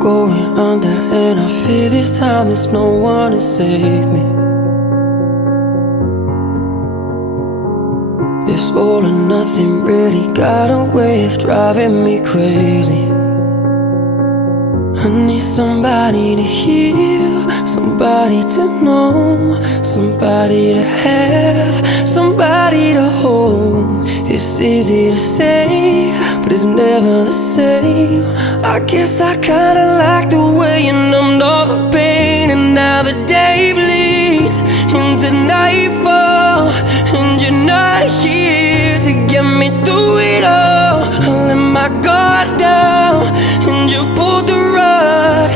going under, and I fear this time there's no one to save me. This all or nothing really got a way of driving me crazy. I need somebody to heal, somebody to know, somebody to have, somebody to hold. It's easy to say, but it's never the same. I guess I kinda like the way you numbed all the pain, and now the day bleeds into nightfall, and you're not here to get me through it all. I let my guard down, and you pulled the rug.